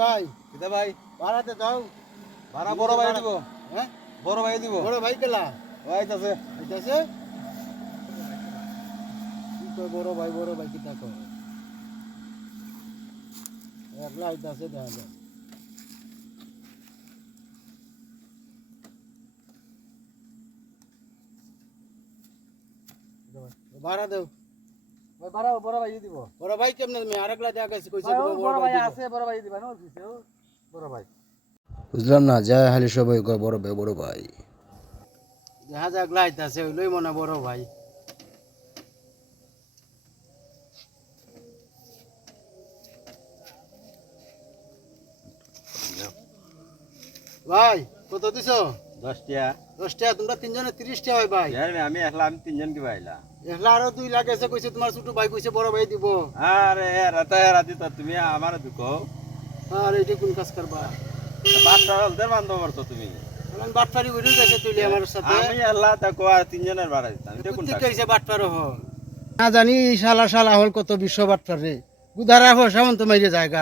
ভাই কিতা ভাই ভাড়াতে দাও। ভাড়া বড় ভাই দিব হ্যাঁ বড় ভাই দিব বড় ভাই কেলা ও আইতাছে আইতাছে কি কয় বড় ভাই কিতা কয় একলা আইতাছে দেখা যায়। ভাড়া দেও ভাই ভাড়া বড় ভাই দিব বড় ভাই কেমনে তুমি আরেকলা দেখা গেছে কইছে ভাই, ও বড় ভাই দিব। আছে বড় ভাই দিবা না অফিসে ও বড় ভাই বুঝলাম না যা খালি সবাই কয় বড় ভাই দেখা যাক লাইতাছে ওইলই মনে বড় ভাই। ভাই কত দিছো 10 টাকা 10 টাকা তোমরা তিনজনে 30 টাকা হয় ভাই। আমি একলা আমি তিনজন কি ভাইলা একলা আরো 2 লাখ আছে কইছে তোমার ছোট ভাই কইছে বড় ভাই দিব। আরে রাতে তো তুমি আমার দুঃখ আর এইটা কোন কাজ করবা বাচ্চা হলতে বান্ধব করছো তুমি আমি বাটপারি কইরে গেছে তুই আমার সাথে আমি আল্লাহ তাকো আর তিনজনের ভাড়া দিতাম এটা কোন কুত্তি কইছে বাটপার হ না জানি শালা হল কত বিশ্ব বাটপার রে গুদারা হো সামন্ত মাইরে জায়গা